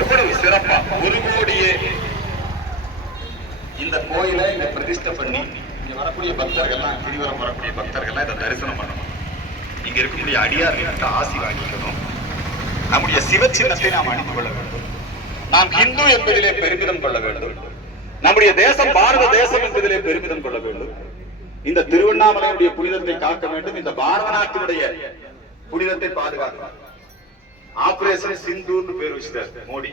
எவ்வளவு சிறப்பா 1 கோடியே இந்த கோயிலை இங்க பிரதிஷ்டை பண்ணி இங்க வரக்கூடிய பக்தர்கள்லாம், கிரிவலம் வரக்கூடிய பக்தர்கள்லாம் இதை தரிசனம் பண்ணணும். இங்க இருக்கக்கூடிய அடியார்களுக்கு ஆசி வாங்கிக்கணும். நம்முடைய சிவ சின்னத்தை நாம் அணிந்து கொள்ள வேண்டும். நாம் இந்து என்பதிலே பெருமிதம் கொள்ள வேண்டும். நம்முடைய தேசம் பாரத தேசம் என்பதிலே பெருமிதம் கொள்ள வேண்டும். இந்த திருவண்ணாமலையுடைய புனிதத்தை காக்க வேண்டும். இந்த பாரத நாட்டினுடைய புனிதத்தை பாதுகாக்க ஆபரேஷன் சிந்தூர்னு பேர் வச்சுட்டார் மோடி.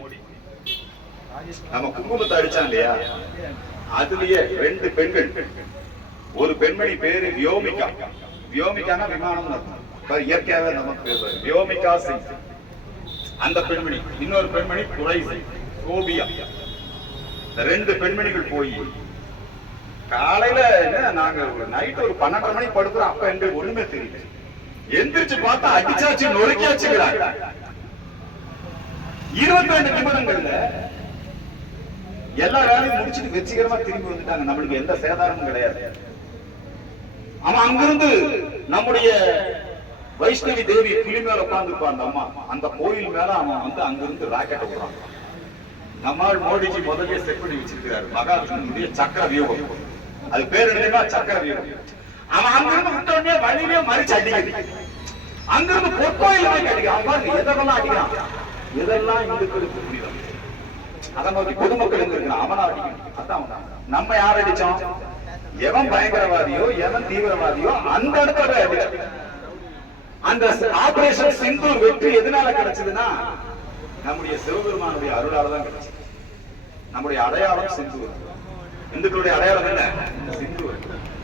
நம்ம குங்குமத்தை அடிச்சான் இல்லையா, அதுலயே 2 பெண்கள், ஒரு பெண்மணி பேரு வியோமிகா. வியோமிகானா விமானம் இயற்கையாவே நமக்கு பேர் வியோமிகா சிங். அந்த பெண்மணி, இன்னொரு பெண்மணி குறைசி கோபியா. 2 பெண்மணிகள் போய் காலையில நாங்க நைட் ஒரு 12 மணிக்கு படுக்கிறோம். அப்ப எங்களுக்கு ஒண்ணுமே தெரியல. எந்திரிச்சு பார்த்தா அடிச்சாச்சு, நொறுக்கியாச்சுங்கிறாங்க. 22 நிமிடங்கள்ல எல்லா வேலையும் முடிச்சுட்டு வெற்றிகரமா திரும்பி வந்துட்டாங்க. நம்மளுக்கு எந்த சேதாரமும் கிடையாது. அவன் அங்கிருந்து நம்முடைய வைஷ்ணவி தேவி புலி மேல உட்கார்ந்துருப்பா அந்த அம்மா, அந்த கோயில் மேல அவன் வந்து அங்கிருந்து ராக்கெட் விடுறான். நம்மால் மோடிஜி முதலே செட் பண்ணி வச்சிருக்கிறாரு மகாவிஷ்ணுடைய சக்கர வியூகம். அது பேர் என்னன்னா சக்கர வியூகம். அவன் அங்கிருந்து விட்ட உடனே வழியிலே மறிச்சு அடிக்கிறது. அங்கிருந்து பொற்கோயில் அடிக்கிறான். எதெல்லாம் அடிக்கிறான், இதெல்லாம் இந்துக்களுக்கு புரியும். அதை நோக்கி பொதுமக்கள் இருக்கிறான். அவனா அடிக்கணும். அதான் நம்ம யார் அடிச்சோம்? எவன் பயங்கரவாதியோ எவன் தீவிரவாதியோ அந்த இடத்துல அடிச்சோம். அந்த ஆபரேஷன் சிந்தூர் வெற்றி எதனால கிடைச்சதுன்னா நம்முடைய சிவபெருமானுடைய அருளால தான் கிடைச்சது. நம்முடைய அடையாளம் சிந்தூர். இந்துக்களுடைய அடையாளம் என்ன? சிந்தூர்.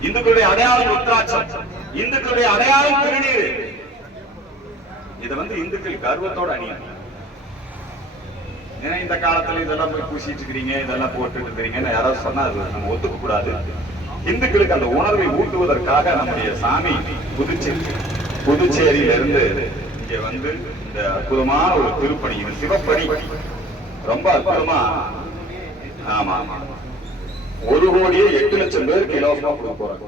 இந்துக்களுடைய அடையாளம் ருத்ராட்சம். இந்துக்களுடைய அடையாளம் திருநீர். இதை வந்து இந்துக்கள் கர்வத்தோட அணியணும். ஏன்னா இந்த காலத்துல இதெல்லாம் போய் பூசிட்டு இருக்கிறீங்க, இதெல்லாம் போட்டுட்டு இருக்கிறீங்கன்னு யாராவது சொன்னா அது நம்ம ஒத்துக்க கூடாது. இந்துக்களுக்கு அந்த உணர்வை ஊட்டுவதற்காக நம்முடைய சாமி புதுச்சேரியில இருந்து இங்க வந்து இந்த அற்புதமான ஒரு திருப்பணி, இது சிவப்பணி, ரொம்ப அற்புதமா. ஆமா, 1,08,00,000 பேருக்கு இலவசமா கொடுக்க போறாங்க.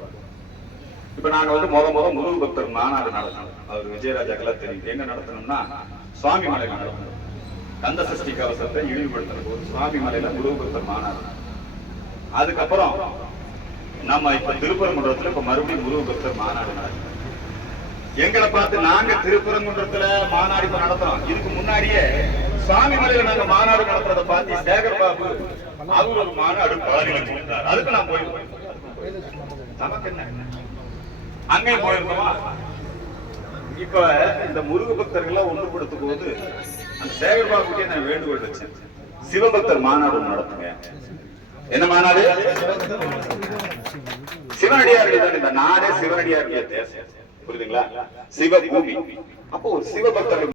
இப்ப நாங்க வந்து முத முருக பக்தர் மாநாடு நடத்தணும். அவர் விஜயராஜாக்கெல்லாம் தெரியும். எங்க நடத்தணும்னா சுவாமி மலையில நடத்தணும். கந்த சஷ்டி கவசத்தை இழிவுபடுத்தின போது சுவாமி மலையில முருக பக்தர் மாநாடு. அதுக்கப்புறம் நம்ம இப்ப திருப்பரங்குன்றத்துல இப்ப மறுபடியும் முருக பக்தர் மாநாடு நடக்கும். எங்களை பார்த்து நாங்க திருப்பரங்குன்றத்துல மாநாடு நடத்துறோம். இதுக்கு முன்னாடியே சுவாமி மலையில நாங்க மாநாடு நடத்துறதை பார்த்து சேகர் பாபு அவர் ஒரு மாநாடு பாதியில். அதுக்கு நான் போயிருக்கோம். நமக்கு என்ன, அங்கேயும் போயிருந்தோமா? இப்ப இந்த முருக பக்தர்கள் ஒன்றுபடுத்தும் போது அந்த சேகர் பாபுக்கே நான் வேண்டுகோள் வச்சேன், சிவபக்தர் மாநாடு நடத்துங்க. என்ன மாநாடு? சிவனடியார்கள் தான் இந்த நாடே, சிவனடியாருடைய தேசம். புரியுதுங்களா? சிவபூமி. அப்போ ஒரு சிவபக்தர்கள்